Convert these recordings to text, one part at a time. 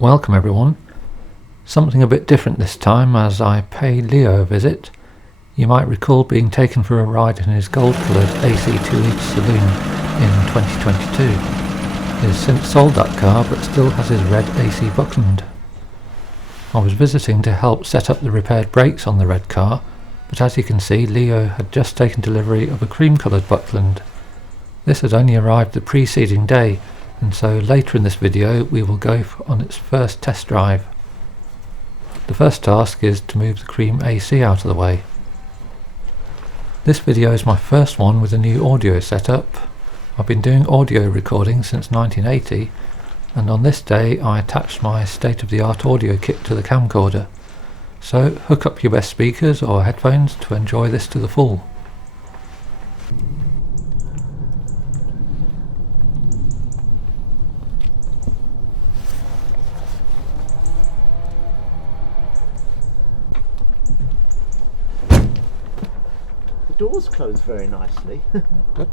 Welcome everyone. Something a bit different this time as I pay Leo a visit. You might recall being taken for a ride in his gold-coloured AC Litre Saloon in 2022. He has since sold that car but still has his red AC Buckland. I was visiting to help set up the repaired brakes on the red car, but as you can see Leo had just taken delivery of a cream-coloured Buckland. This had only arrived the preceding day, and so later in this video we will go on its first test drive. The first task is to move the cream AC out of the way. This video is my first one with a new audio setup. I've been doing audio recording since 1980, and on this day I attached my state-of-the-art audio kit to the camcorder. So hook up your best speakers or headphones to enjoy this to the full. The doors close very nicely. Good.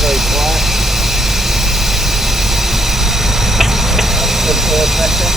Very quiet. Good air pressure.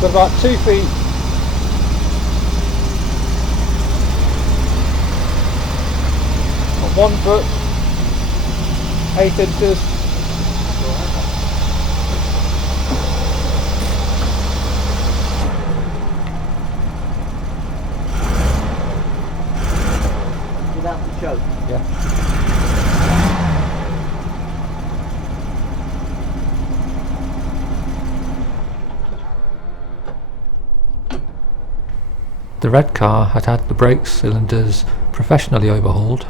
Got about 2 feet. On 1 foot, 8 inches. Without the choke. Yeah. The red car had had the brake cylinders professionally overhauled.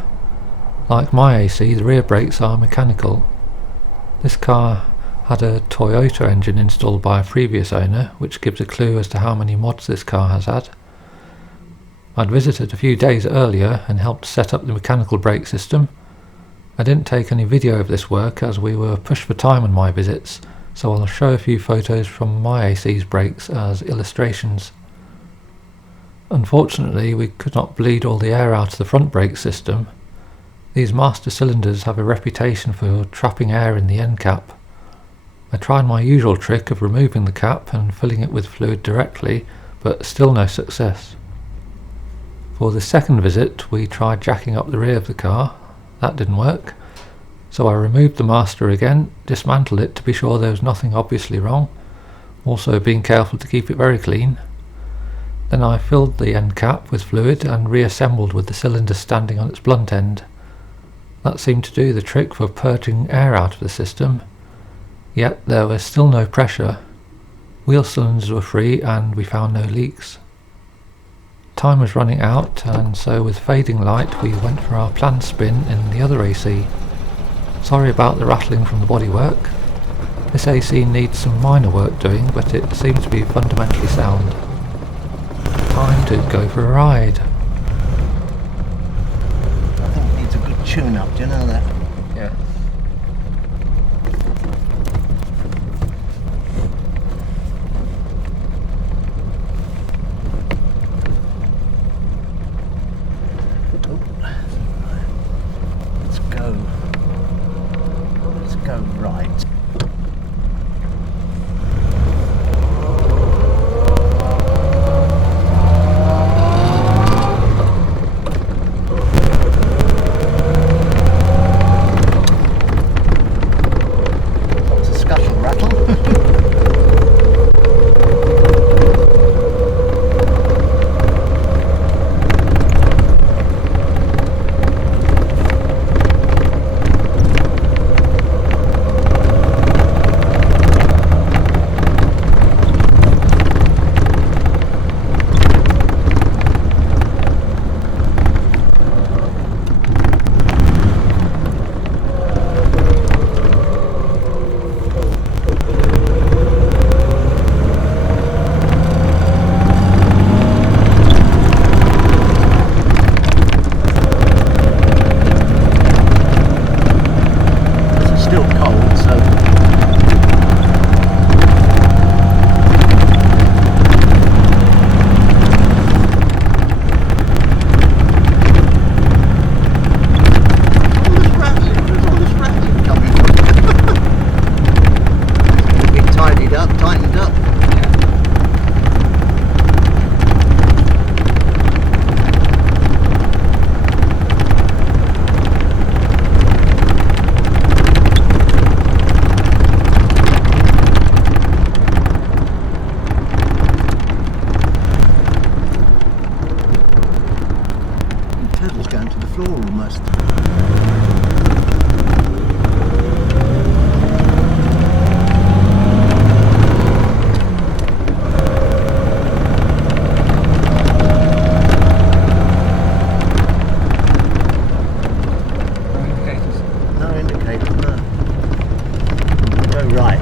Like my AC, the rear brakes are mechanical. This car had a Toyota engine installed by a previous owner, which gives a clue as to how many mods this car has had. I'd visited a few days earlier and helped set up the mechanical brake system, I didn't take any video of this work as we were pushed for time on my visits, so I'll show a few photos from my AC's brakes as illustrations. Unfortunately, we could not bleed all the air out of the front brake system. These master cylinders have a reputation for trapping air in the end cap. I tried my usual trick of removing the cap and filling it with fluid directly, but still no success. For the second visit, we tried jacking up the rear of the car. That didn't work, so I removed the master again, dismantled it to be sure there was nothing obviously wrong, also being careful to keep it very clean. Then I filled the end cap with fluid and reassembled with the cylinder standing on its blunt end. That seemed to do the trick for purging air out of the system, yet there was still no pressure. Wheel cylinders were free and we found no leaks. Time was running out, and so with fading light we went for our planned spin in the other AC. Sorry about the rattling from the bodywork. This AC needs some minor work doing, but it seems to be fundamentally sound. Time to go for a ride. I think it needs a good tune-up, do you know that? Yeah. Let's go right. Lots of scuttle rattle. Going to the floor almost. No indicators, no. Go right.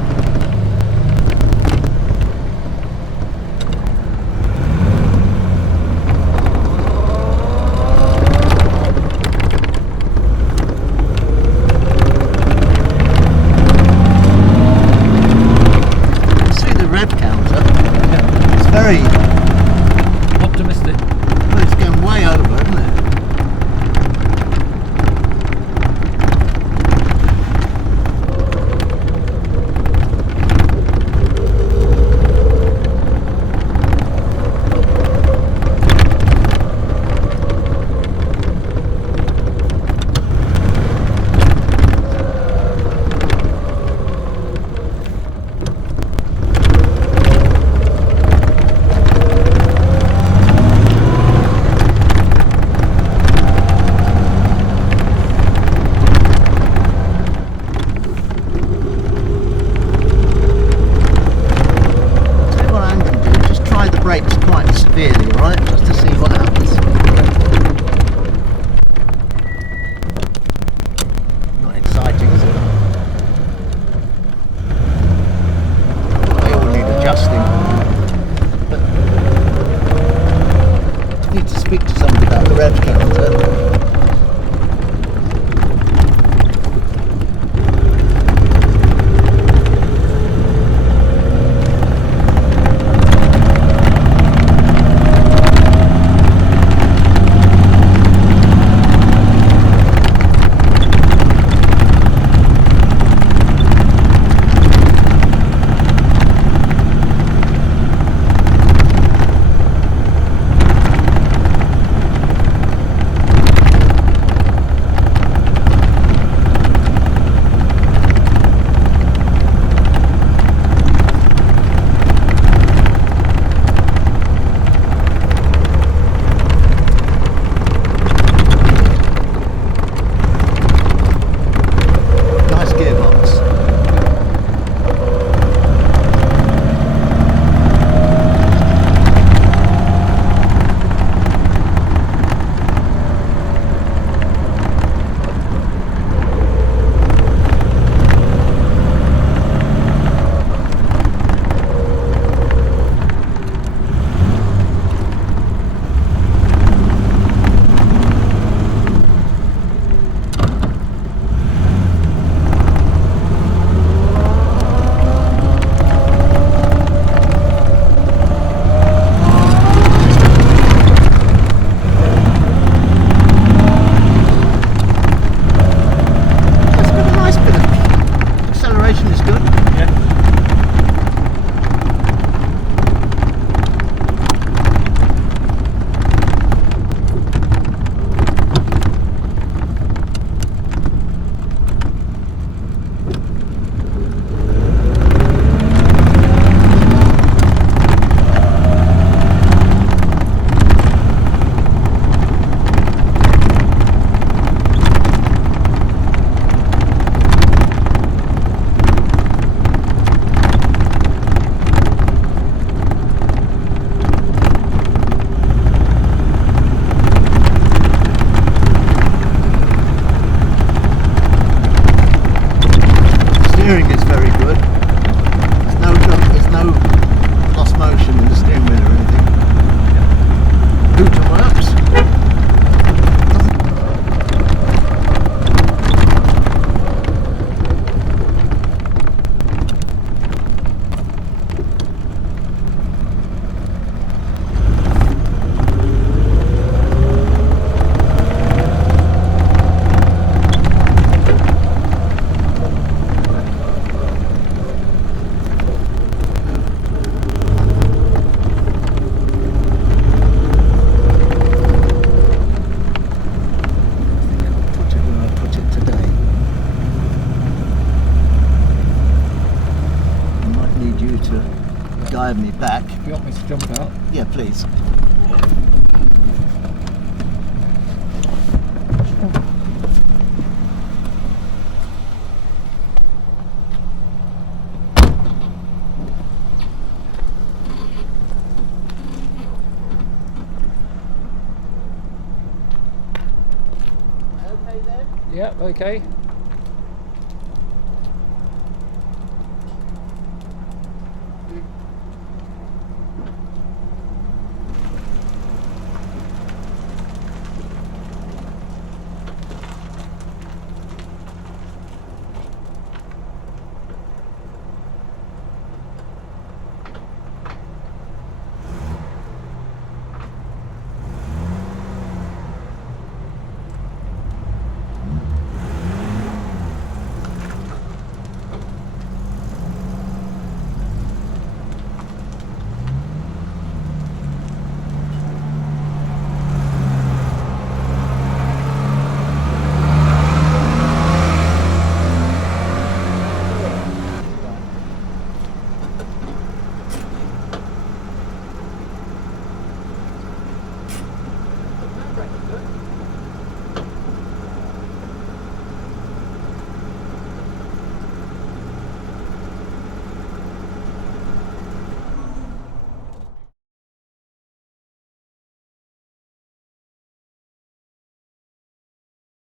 I have me back. You want me to jump out? Yeah, please. Okay then? Yep, okay.